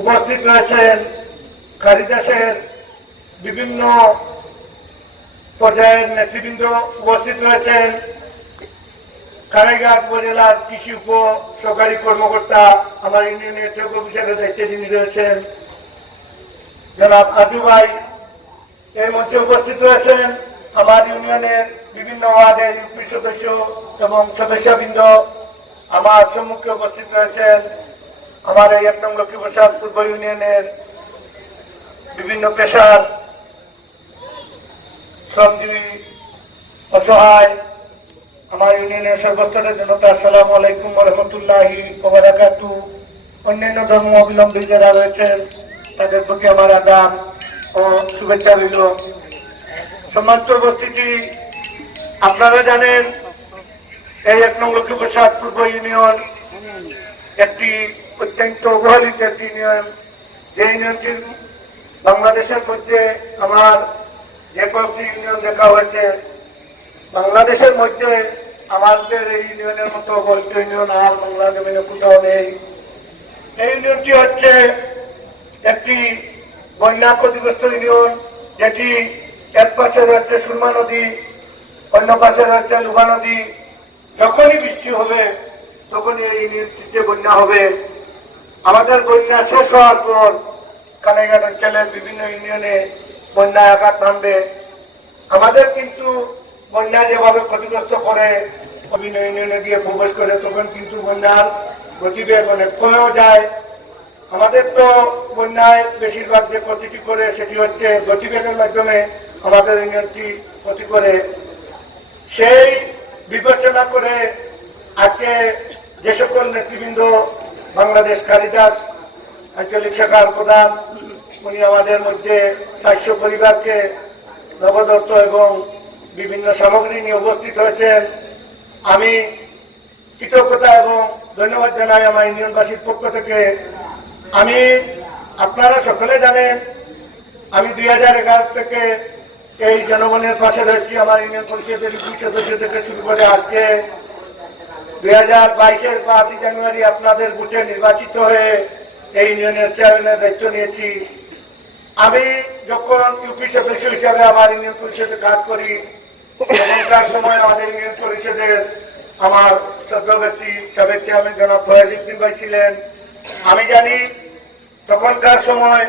উপস্থিত রয়েছেন কারিদাসের বিভিন্ন পর্যায়ের নেতৃবৃন্দ, উপস্থিত রয়েছেন কানাইঘাট উপজেলার কৃষি উপ সহকারী কর্মকর্তা, আমার ইউনিয়নের চৌক অফিসারের দায়িত্বে যিনি রয়েছেন জনাব আজু ভাই। এই মঞ্চে উপস্থিত রয়েছেন আমার ইউনিয়নের বিভিন্ন ওয়ার্ডের ইউপি সদস্য এবং সদস্যবৃন্দ। আমার সম্মুখে উপস্থিত রয়েছেন আমার এই ১ নং লক্ষ্মীপ্রসাদ পূর্ব ইউনিয়নের বিভিন্ন পেশার শ্রমজীবী, অসহায় আমার ইউনিয়নের সর্বস্তরের জনতা। আসসালামু আলাইকুম ওয়া রাহমাতুল্লাহি ওয়া বারাকাতুহু। অন্যান্য ধর্মাবলম্বী যারা রয়েছেন তাদের প্রতি আমার আদাব ও শুভেচ্ছা রইল। সম্মানিত উপস্থিতি, আপনারা জানেন এই ১ নং লক্ষ্মীপ্রসাদ পূর্ব ইউনিয়ন একটি অত্যন্ত অবহেলিত একটি ইউনিয়ন। যে ইউনিয়নটি বাংলাদেশের মধ্যে আমার যে কয়েকটি ইউনিয়ন দেখা হয়েছে, বাংলাদেশের মধ্যে আমাদের এই ইউনিয়নের মতো অবহেলিত ইউনিয়ন আর বাংলা জমিনে কোথাও নেই। এই ইউনিয়নটি হচ্ছে একটি বন্যা ক্ষতিগ্রস্ত ইউনিয়ন, যেটি এক পাশে রয়েছে সুরমা নদী, অন্য পাশে রয়েছে লুবা নদী। যখনই বৃষ্টি হবে তখনই এই ইউনিয়নটিতে বন্যা হবে। আমাদের বন্যা শেষ হওয়ার পর কানাইঘাট অঞ্চলের বিভিন্ন ইউনিয়নে বন্যায় আঘাত নামবে। আমাদের কিন্তু বন্যা যেভাবে ক্ষতিগ্রস্ত করে বিভিন্ন ইউনিয়নে গিয়ে প্রবেশ করে, তখন কিন্তু বন্যার গতিবেগ অনেক কমেও যায়। আমাদের তো বন্যায় বেশিরভাগ যে ক্ষতিটি করে সেটি হচ্ছে গতিবেগের মাধ্যমে আমাদের ইউনিয়নটি ক্ষতি করে। সেই বিবেচনা করে আজকে যে সকল নেতৃবৃন্দ, বাংলাদেশ কারিদাস আঞ্চলিক শাখার প্রধান, উনি আমাদের মধ্যে ৪০০ পরিবারকে নগদত্ত এবং বিভিন্ন সামগ্রী নিয়ে উপস্থিত হয়েছেন। আমি কৃতজ্ঞতা এবং ধন্যবাদ জানাই আমার ইউনিয়নবাসীর পক্ষ থেকে। আপনারা সকলে জানেন আমি ২০১১ থেকে এই জনগণের পাশে রয়েছি। আমার ইউনিয়ন পরিষদের ইউপি সদস্য থেকে শুরু করে আজকে ২০২২-এর ৫ই জানুয়ারি আপনাদের ভোটে নির্বাচিত হয়ে এই ইউনিয়নের চেয়ারম্যানের দায়িত্ব নিয়েছি। আমি যখন ইউপি সদস্য হিসাবে আমার ইউনিয়ন পরিষদে কাজ করি, তখনকার সময় আমাদের ইউনিয়ন পরিষদের আমার শ্রদ্ধেয় ব্যক্তি সাবেক চেয়ারম্যান জনাব ফয়াজউদ্দিন ভাই ছিলেন। আমি জানি তখনকার সময়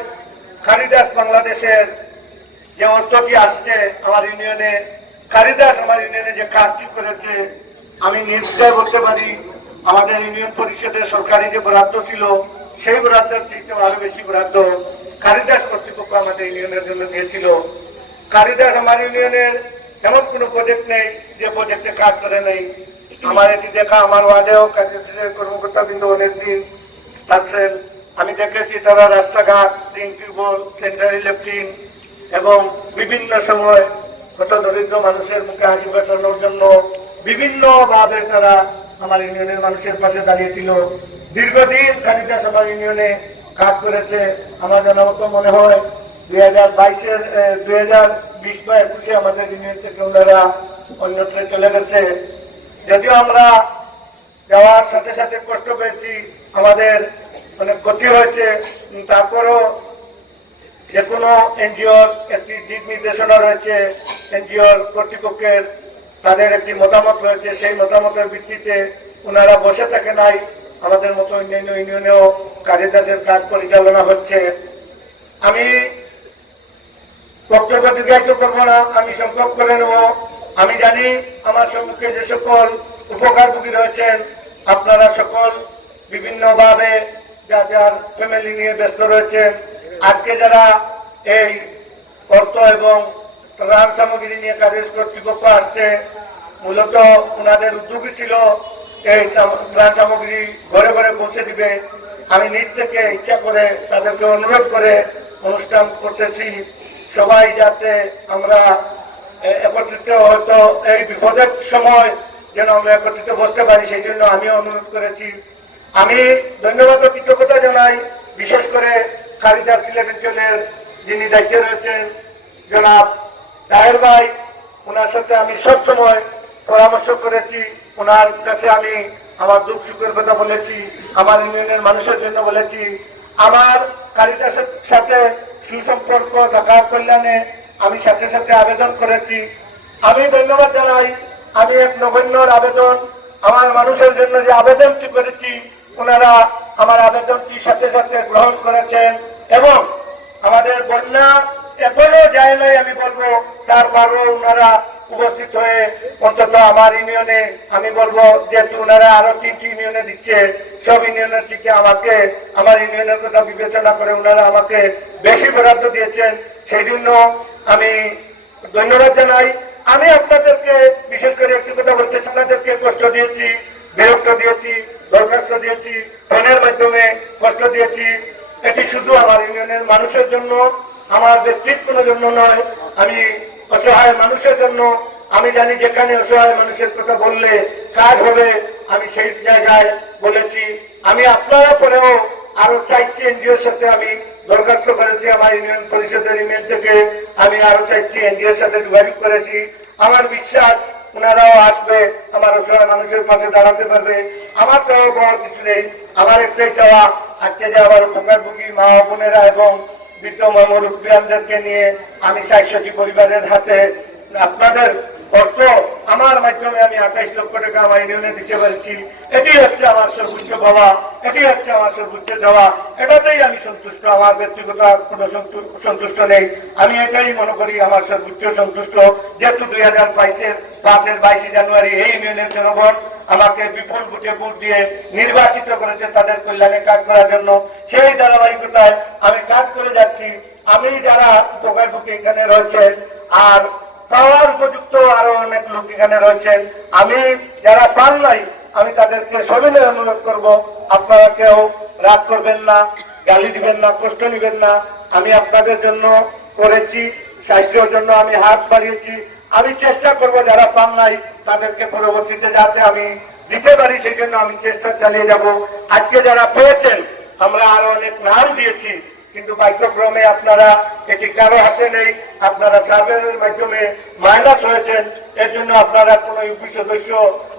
কারিদাস বাংলাদেশের যে অর্থটি আসছে আমার ইউনিয়নে, কারিদাস আমার ইউনিয়নে যে কাজটি করেছে, আমি নিশ্চয় বলতে পারি আমাদের ইউনিয়ন পরিষদের সরকারি যে বরাদ্দ ছিল সেই বরাদ্দের থেকে আরো বেশি বরাদ্দ কারিদাস কর্তৃপক্ষ আমাদের ইউনিয়নের জন্য দিয়েছিল। কারিদাস আমার ইউনিয়নের এমন কোনো প্রজেক্ট নেই যে প্রজেক্টে কাজ করে নেই। আমার এটি দেখা, আমার ওয়ার্ডেও কারিদাসের কর্মকর্তা বিন্দু অনেকদিন থাকছেন। আমি দেখেছি তারা রাস্তাঘাট, টিউবওয়েল, সেন্টারি লেফটিন এবং বিভিন্ন সময় কত দরিদ্র মানুষের মুখে হাসি ফোটানোর জন্য বিভিন্নভাবে তারা আমার ইউনিয়নের মানুষের পাশে দাঁড়িয়েছিল। দীর্ঘদিন কারিদাস আমার ইউনিয়নে কাজ করেছে। আমার জানা মতো মনে হয় 2020 বা 21-এ আমাদের ইউনিয়ন থেকে ওনারা অন্যত্র চলে গেছে। যদিও আমরা যাওয়ার সাথে সাথে কষ্ট পেয়েছি, আমাদের অনেক ক্ষতি হয়েছে, তারপরও যে কোনো এনজিওর একটি দিক নির্দেশনা রয়েছে, এনজিওর কর্তৃপক্ষের তাদের একটি মতামত রয়েছে। সেই মতামতের ভিত্তিতে ওনারা বসে থাকে নাই, আমাদের মতো অন্যান্য ইউনিয়নেও কারিদাসের কাজ পরিচালনা হচ্ছে। আমি বক্তব্য দীর্ঘায়িত করবো না, আমি সংক্ষেপ করে নেব। আমি জানি আমার সম্মুখে যে সকল উপকারভোগী রয়েছেন, আপনারা সকল বিভিন্নভাবে যার যার ফ্যামিলি নিয়ে ব্যস্ত রয়েছেন। আজকে যারা এই অর্থ এবং ত্রাণ সামগ্রী নিয়ে কারিদাস কর্তৃপক্ষ আসছে, মূলত ওনাদের উদ্যোগী ছিল এই ত্রাণ সামগ্রী ঘরে ঘরে পৌঁছে দিবে। আমি নিজ থেকে ইচ্ছা করে তাদেরকে অনুরোধ করে অনুষ্ঠান করতেছি, সবাই যাতে আমরা একত্রিত, হয়তো এই বিপদের সময় যেন আমরা একত্রিত বসতে পারি, সেই জন্য আমিও অনুরোধ করেছি। আমি ধন্যবাদ ও কৃতজ্ঞতা জানাই বিশেষ করে কারিদাস সিলেট অঞ্চলের যিনি দায়িত্বে রয়েছেন জনাব তাহের ভাই। ওনার সাথে আমি সব সময় পরামর্শ করেছি, ওনার কাছে আমি আমার দুঃখ সুখের কথা বলেছি, আমার ইউনিয়নের মানুষের জন্য বলেছি। আমার কারিতাসের সাথে সুসম্পর্ক থাকার কল্যাণে আমি সাথে সাথে আবেদন করেছি। আমি ধন্যবাদ জানাই, আমি এক নগণ্যর আবেদন, আমার মানুষের জন্য যে আবেদনটি করেছি ওনারা আমার আবেদনটি সাথে সাথে গ্রহণ করেছেন এবং আমাদের বন্যা এখনো যায় নাই আমি বলবো, তারপরও ওনারা উপস্থিত হয়ে অন্তত আমার ইউনিয়নে আমি বলবো যেহেতু ওনারা আরো 3টি ইউনিয়নে দিচ্ছে, সব ইউনিয়নের থেকে আমাকে আমার ইউনিয়নের কথা বিবেচনা করে ওনারা আমাকে বেশি বরাদ্দ দিয়েছেন, সেই জন্য আমি ধন্যবাদ জানাই। আমি আপনাদেরকে বিশেষ করে একটি কথা বলতে চাই, আপনাদেরকে কষ্ট দিয়েছি, বিরক্ত দিয়েছি, দরখাস্ত দিয়েছি, ফোনের মাধ্যমে কষ্ট দিয়েছি, এটি শুধু আমার ইউনিয়নের মানুষের জন্য, আমার ব্যক্তিত্বের জন্য নয়, আমি অসহায় মানুষের জন্য। আমি জানি যেখানে অসহায় মানুষের কথা বললে কাজ হবে, আমি সেই জায়গায় বলেছি। আমি আপনারা পরেও আরো 4টি এনজিওর সাথে আমি দরখাস্ত করেছি, আমার ইউনিয়ন পরিষদের ইমেল থেকে আমি আরো 4টি এনজিওর সাথে যোগাযোগ করেছি। আমার বিশ্বাস ওনারাও আসবে, আমার অসহায় মানুষের পাশে দাঁড়াতে পারবে। আমার চাওয়া বড় কিছু নেই, আমার একটাই চাওয়া, আজকে যে আমার ভোগাভুগি মা বোনেরা এবং বৃদ্ধ মুরব্বীদেরকে নিয়ে আমি 400টি পরিবারের হাতে আপনাদের অর্থ আমার মাধ্যমে আমি 28 লক্ষ টাকা আমার ইউনিয়নে দিতে পারছি, এটি হচ্ছে আমার সর্বোচ্চ পাওয়া, এটি হচ্ছে আমার সর্বোচ্চ চাওয়া, এটাতেই আমি সন্তুষ্ট। আমার ব্যক্তিগত কোনো সন্তুষ্ট নেই, আমি এটাই মনে করি আমার সর্বোচ্চ সন্তুষ্ট। যেহেতু 2022-এর 22 জানুয়ারি এই ইউনিয়নের জনগণ আমাকে বিপুল ভোটে ভোট দিয়ে নির্বাচিত করেছে তাদের কল্যাণে কাজ করার জন্য, সেই ধারাবাহিকতায় আমি কাজ করে যাচ্ছি। আমি যারা উপকারভোগী এখানে রয়েছেন আর পাওয়ার উপযুক্ত আরো অনেক লোক এখানে রয়েছেন, আমি যারা পান নাই আমি তাদেরকে সবিনয় অনুরোধ করব, আপনারা কেউ রাগ করবেন না, গালি দিবেন না, কষ্ট নিবেন না। আমি আপনাদের জন্য করেছি, সাহায্যের জন্য আমি হাত বাড়িয়েছি, আমি চেষ্টা করব যারা পান নাই তাদেরকে পরবর্তীতে যাতে আমি দিতে পারি সেই জন্য আমি চেষ্টা চালিয়ে যাব। আজকে যারা পেয়েছেন আমরা আরো অনেক নাম দিয়েছি, কিন্তু পাঠ্যক্রমে আপনারা এটি কারো হাতে নেই, আপনারা সার্ভের মাধ্যমে মাইনাস হয়েছেন, এর জন্য আপনারা কোনো ইউপি সদস্য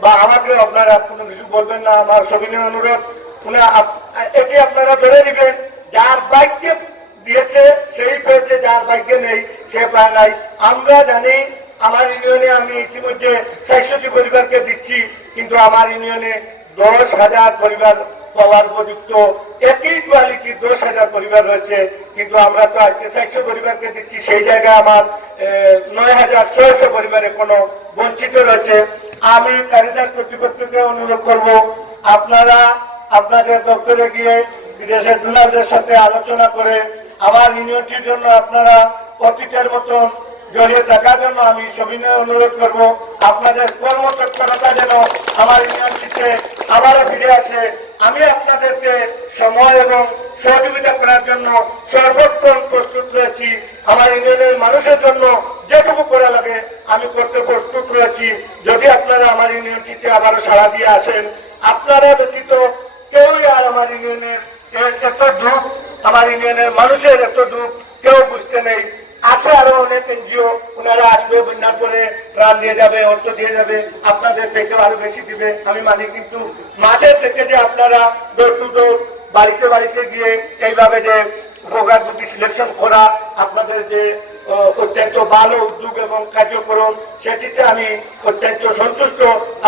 বা আমাকে আপনারা কোনো কিছু বলবেন না। আমার সবিনয় অনুরোধ, এটি আপনারা ধরে নেবেন, যার ভাগ্যে দিয়েছে সেই পেয়েছে, যার ভাগ্যে নেই সে পায় নাই। আমরা জানি আমার ইউনিয়নে আমি ইতিমধ্যে 400টি পরিবারকে দিচ্ছি, কিন্তু আমার ইউনিয়নে 10,000 পরিবার পাওয়ার উপযুক্ত একই কোয়ালিটি 10,000 পরিবার রয়েছে, কিন্তু আমরা তো আজকে 400 পরিবারকে দিচ্ছি, সেই জায়গায় আমার 9,600 পরিবারে কোনো বঞ্চিত রয়েছে। আমি কারিতাস কর্তৃপক্ষকে অনুরোধ করব, আপনারা আপনাদের দপ্তরে গিয়ে বিদেশের ডোনারদের সাথে আলোচনা করে আমার ইউনিয়নটির জন্য আপনারা অতীতের মতন জড়িয়ে থাকার জন্য আমি সবিনয় অনুরোধ করব। আপনাদের কর্মতৎপরতা যেন আমার ইউনিয়নটিতে আবারও ফিরে আসে। আমি আপনাদেরকে সময় এবং সহযোগিতা করার জন্য সর্বোত্তম প্রস্তুত রয়েছি। আমার ইউনিয়নের মানুষের জন্য যেটুকু করা লাগে আমি করতে প্রস্তুত রয়েছি। যদি আপনারা আমার ইউনিয়নটিতে আবারও সাড়া দিয়ে আসেন, আপনারা ব্যতীত কেউই আর আমার ইউনিয়নের এত দুঃখ, আমার ইউনিয়নের মানুষের এত দুঃখ কেউ বুঝতে নেই। আছে আরো অনেক এনজিও, ওনারা আসবে, বন্যার করে প্রাণ দিয়ে যাবে, অর্থ দিয়ে যাবে, আপনাদের থেকে আরো বেশি দিবে আমি মানি, কিন্তু মাঝে থেকে যে আপনারা ডোর টু ডোর বাড়িতে বাড়িতে গিয়ে এইভাবে যে উপকারভোগী সিলেকশন করা আপনাদের যে অত্যন্ত ভালো উদ্যোগ এবং কার্যক্রম, সেটিতে আমি অত্যন্ত সন্তুষ্ট।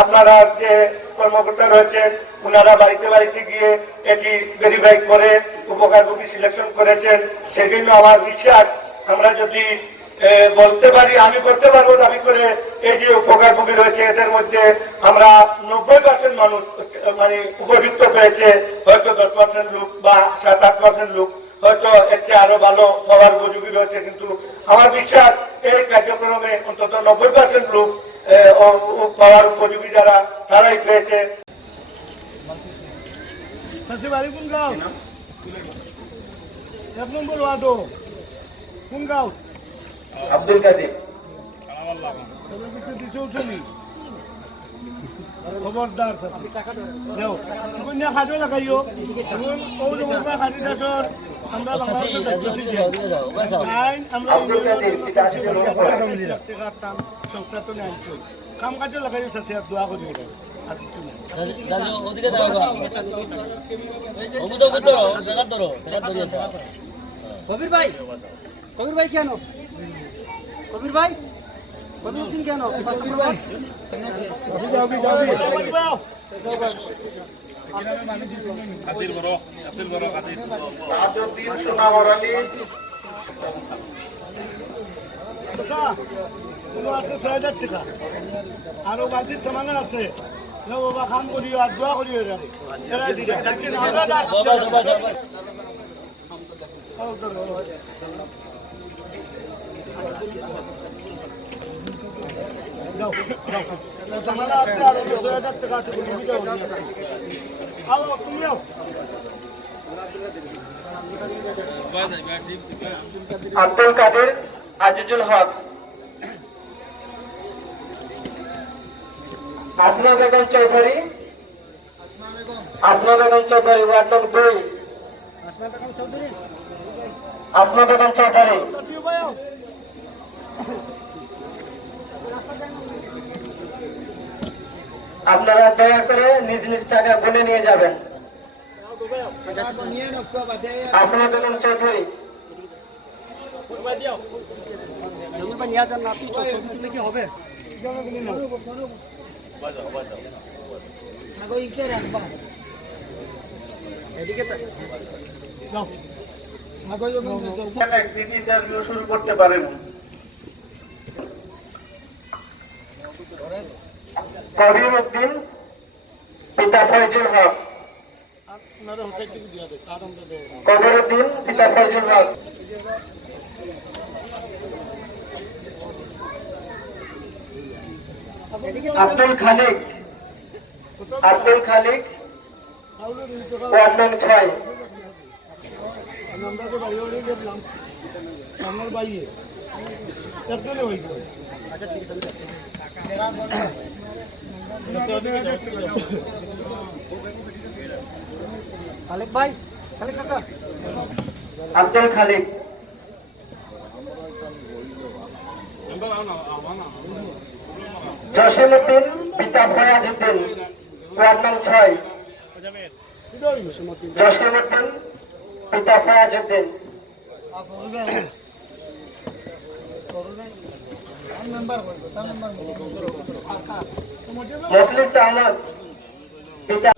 আপনারা যে কর্মকর্তা রয়েছেন ওনারা বাড়িতে বাড়িতে গিয়ে এটি ভেরিফাই করে উপকারভোগী সিলেকশন করেছেন, সেই জন্য আমার বিশ্বাস আমরা যদি বলতে পারি, আমি করতে পারবো দাবি করে, এই যে উপকারভোগী রয়েছে এদের মধ্যে আমরা 90% মানুষ মানে উপযুক্ত পেয়েছে, হয়তো 10% লোক বা 7-8% লোক হয়তো এর চেয়ে আরো ভালো হওয়ার উপযোগী রয়েছে, কিন্তু আমার বিশ্বাস এই কার্যক্রমে অন্তত 90% লোক পাওয়ার উপযোগী যারা তারাই পেয়েছে। এক নম্বর ওয়ার্ডও কোন গাঁও? আব্দুল কাদের। খবরদার খাদ্য লাগাইও আমরা সংস্থা তো কাম কাজ লাগাইও দোয়া করি ওদিকে দাও অমুদ ধরো জায়গা ধরো কবির ভাই কেন কবির ভাই কেন তাজউদ্দিন সোনামর আলী, আছে ৬,০০০ টাকা আরো বাকি সমানে আছে বাবা কাম করিও আর দোয়া করিও এরা দিলে যাও সমানে আছে আরো ৬,০০০ টাকা আছে আও তুমিও আব্দুল কাদের আজিজুল হক, আসমা বেগম চৌধুরী, ওয়ার্ড নং 2, আসমা বেগম চৌধুরী। আপনারা দয়া করে নিজ নিজ টাকা গুনে নিয়ে যাবেন। আসমা বেগম চৌধুরী, হবে ইন্টারভিউ শুরু করতে পারেন। কবির উদ্দিন, পিতা ফয়জুল হক, কবির উদ্দিন, পিতা ফয়জুল হক। আব্দুল খালিক, ওয়ার্ড নং 6, আমরা তো বাইরে দেখলাম আমার বাইরে একজনে হইল আচ্ছা ঠিক আছে খালেক ভাই খালেক কাকা আব্দুল খালিক, জসিমউদ্দিন, পিতা ফয়াজউদ্দিন, ওয়ার্ড নং 6, জসিমউদ্দিন, পিতা ফয়াজউদ্দিন। মুখলিস আহমদ, পিতা